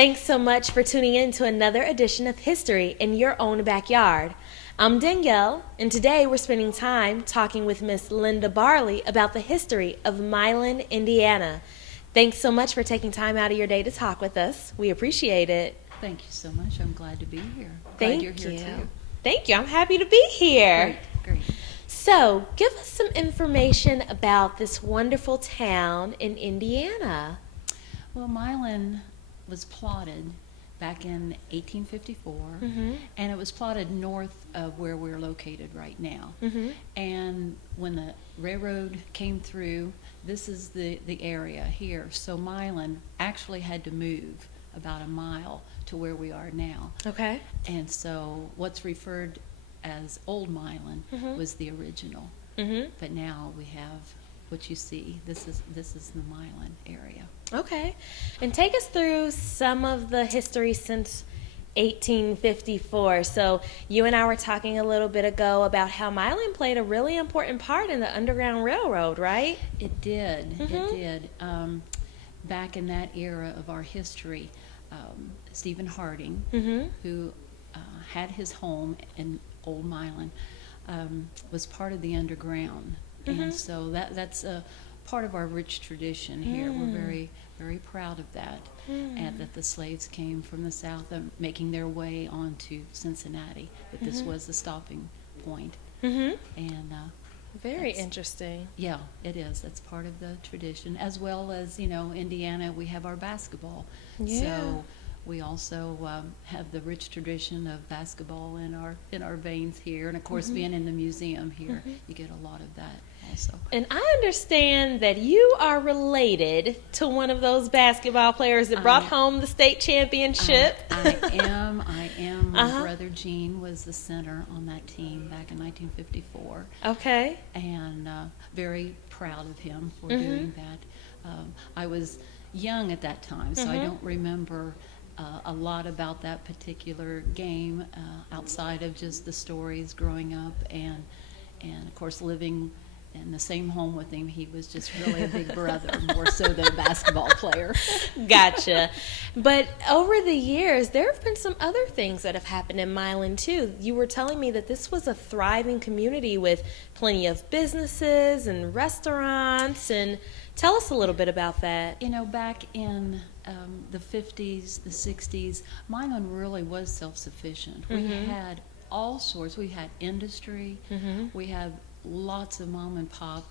Thanks so much for tuning in to another edition of History in Your Own Backyard. I'm Danielle, and today we're spending time talking with Miss Linda Barley about the history of Milan, Indiana. Thanks so much for taking time out of your day to talk with us. We appreciate it. Thank you so much. I'm glad to be here. Thank Glad you're here you. too. Thank you. I'm happy to be here. Great. So, give us some information about this wonderful town in Indiana. Well, Milan was plotted back in 1854, and it was plotted north of where we're located right now. And when the railroad came through, this is the area here. So Milan actually had to move about a mile to where we are now. Okay. And so what's referred as Old Milan was the original. But now we have what you see. This is the Milan area. Okay. And take us through some of the history since 1854. So you and I were talking a little bit ago about how Milan played a really important part in the Underground Railroad, right? It did. It did. Back in that era of our history, Stephen Harding, who had his home in Old Milan, was part of the Underground. And so that's a part of our rich tradition here. We're very, very proud of that, and that the slaves came from the South making their way onto Cincinnati, but this was the stopping point. And Very interesting. yeah, it is. That's part of the tradition, as well as, Indiana, we have our basketball. Yeah. So we also have the rich tradition of basketball in our veins here, and of course, being in the museum here, you get a lot of that also. And I understand that you are related to one of those basketball players that brought home the state championship. I am. My brother Gene was the center on that team back in 1954. Okay. And very proud of him for doing that. I was young at that time, so I don't remember a lot about that particular game outside of just the stories growing up, and of course living in the same home with him. He was just really a big brother, more so than a basketball player. Gotcha. But over the years, there have been some other things that have happened in Milan, too. You were telling me that this was a thriving community with plenty of businesses and restaurants. And tell us a little bit about that. Back in the 50s, the 60s, Milan really was self-sufficient. We had all sorts. We had industry. We had lots of mom and pop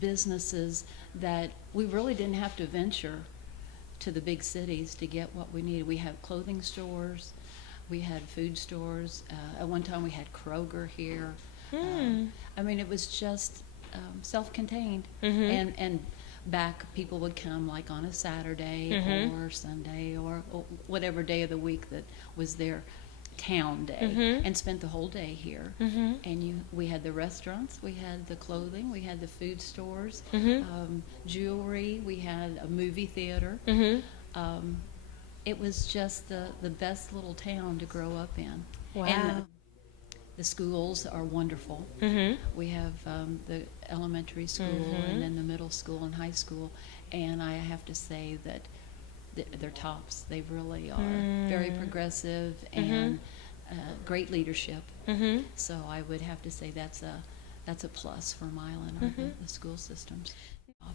businesses that we really didn't have to venture to the big cities to get what we needed. We had clothing stores, we had food stores. At one time we had Kroger here. It was just self-contained. And back people would come like on a Saturday or Sunday or whatever day of the week that was their town day, and spent the whole day here. And we had the restaurants, we had the clothing, we had the food stores, jewelry, we had a movie theater. It was just the best little town to grow up in. Wow. And the schools are wonderful. We have the elementary school and then the middle school and high school, and I have to say that they're tops. They really are very progressive and great leadership. So I would have to say that's a plus for Milan, the school systems.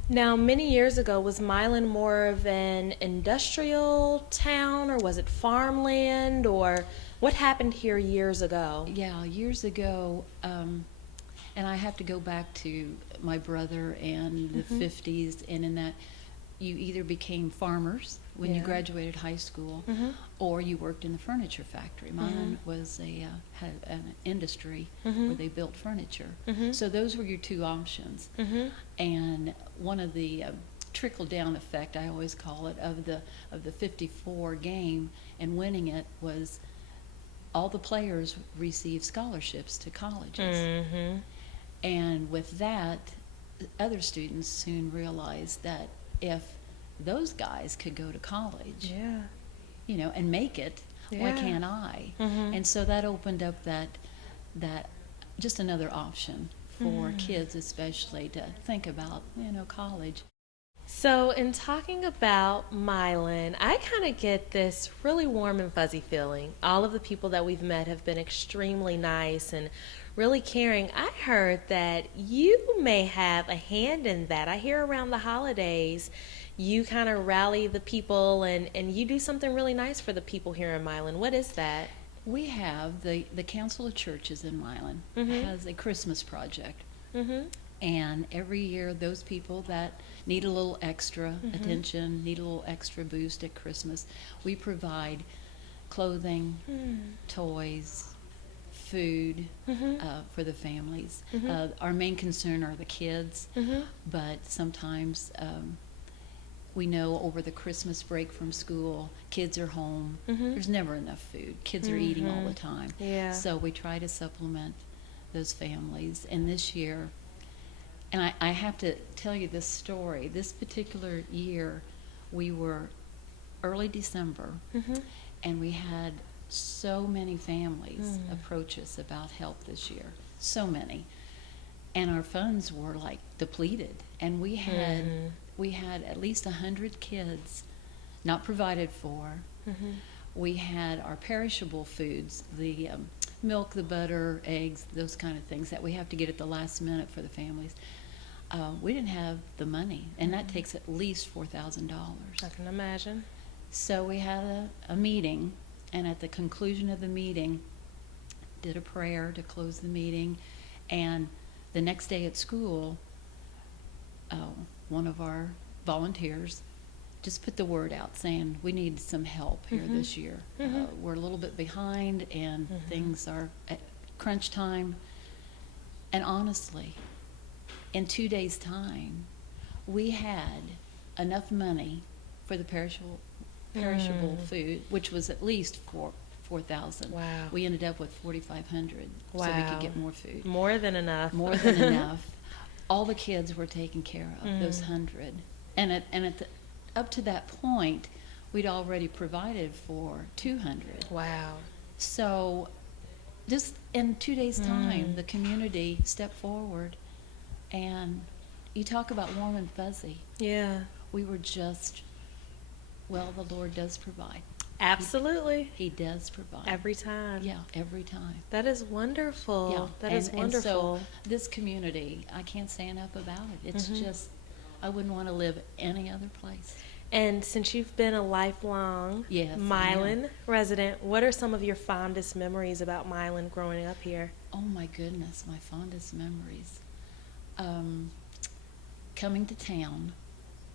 Now, many years ago, was Milan more of an industrial town, or was it farmland, or what happened here years ago? Yeah, years ago, and I have to go back to my brother and the 50s, and in that you either became farmers when you graduated high school, or you worked in the furniture factory. Mine was had an industry where they built furniture. So those were your two options. And one of the trickle-down effect, I always call it, of the 54 game and winning it was all the players received scholarships to colleges. And with that, other students soon realized that if those guys could go to college, and make it, why can't I? And so that opened up that just another option for kids, especially to think about, college. So, in talking about Milan, I kind of get this really warm and fuzzy feeling. All of the people that we've met have been extremely nice and really caring. I heard that you may have a hand in that. I hear around the holidays you kind of rally the people and you do something really nice for the people here in Milan. What is that? We have the Council of Churches in Milan has a Christmas project. Mm-hmm. And every year, those people that need a little extra attention, need a little extra boost at Christmas, we provide clothing, toys, food for the families. Our main concern are the kids, but sometimes we know over the Christmas break from school, kids are home. There's never enough food. Kids are eating all the time. Yeah. So we try to supplement those families. And this year, and I have to tell you this story. This particular year, we were early December, and we had so many families approach us about help this year. So many. And our funds were like depleted. And we had at least 100 kids not provided for. We had our perishable foods, the milk, the butter, eggs, those kind of things that we have to get at the last minute for the families. We didn't have the money, and that takes at least $4,000. I can imagine. So we had a meeting, and at the conclusion of the meeting, did a prayer to close the meeting, and the next day at school, one of our volunteers just put the word out saying we need some help here this year. We're a little bit behind, and things are at crunch time. And honestly, in 2 days' time, we had enough money for the perishable food, which was at least $4,000. Wow. We ended up with $4,500, so we could get more food. More than enough. More than enough. All the kids were taken care of, those 100. And up to that point, we'd already provided for 200. Wow. So just in 2 days' time, the community stepped forward, and you talk about warm and fuzzy. Yeah. We were just, well, the Lord does provide. Absolutely. He does provide. Every time. Yeah, every time. That is wonderful. Yeah. That is wonderful. And so this community, I can't say enough about it. It's just, I wouldn't want to live any other place. And since you've been a lifelong Yes, Milan resident, what are some of your fondest memories about Milan growing up here? Oh my goodness, my fondest memories. Coming to town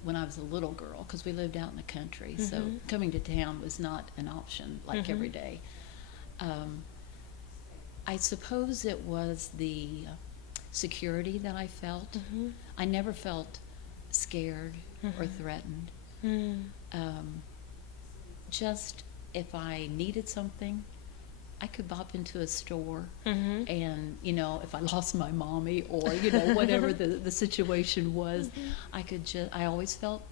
when I was a little girl, because we lived out in the country, so coming to town was not an option like every day. I suppose it was the security that I felt. I never felt scared or threatened. Just if I needed something, I could bop into a store and, if I lost my mommy or, whatever the situation was, I always felt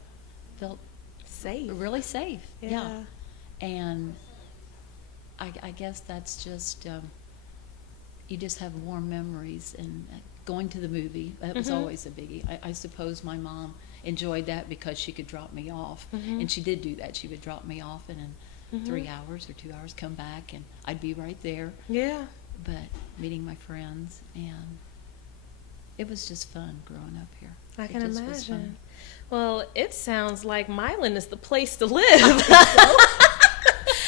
Safe. really safe. Yeah. And I guess that's just, you just have warm memories. And going to the movie, that was always a biggie. I suppose my mom enjoyed that because she could drop me off. And she did do that. She would drop me off and in 3 hours or 2 hours come back, and I'd be right there. Yeah. But meeting my friends, and it was just fun growing up here. I can It just was fun. imagine. Well, it sounds like Milan is the place to live.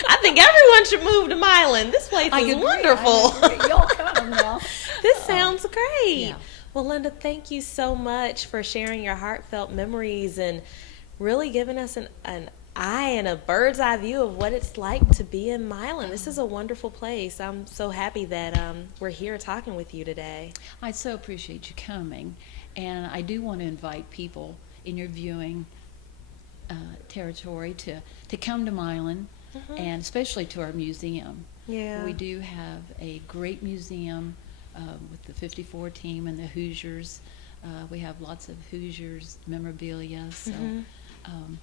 I think everyone should move to Milan. This place is wonderful. Y'all come now. This sounds great. Yeah. Well, Linda, thank you so much for sharing your heartfelt memories and really giving us an eye and a bird's eye view of what it's like to be in Milan. This is a wonderful place. I'm so happy that we're here talking with you today. I so appreciate you coming, and I do want to invite people in your viewing territory to come to Milan, and especially to our museum. Yeah. We do have a great museum with the 54 team and the Hoosiers. We have lots of Hoosiers memorabilia, so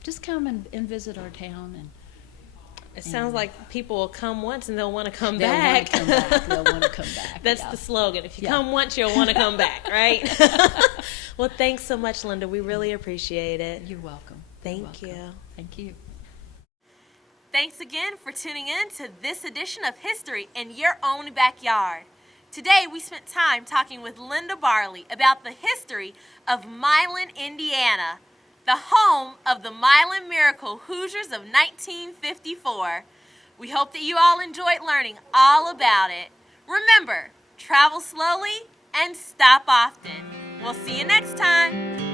just come and visit our town. It sounds like people will come once and they'll want to come They'll back. want to come back. They'll want to come back. That's yeah. the slogan. If you Yeah. come once, you'll want to come back, right? Well, thanks so much, Linda. We really appreciate it. You're welcome. Thank You're welcome. you. Thank you. Thanks again for tuning in to this edition of History in Your Own Backyard. Today we spent time talking with Linda Barley about the history of Milan, Indiana, the home of the Milan Miracle Hoosiers of 1954. We hope that you all enjoyed learning all about it. Remember, travel slowly and stop often. We'll see you next time.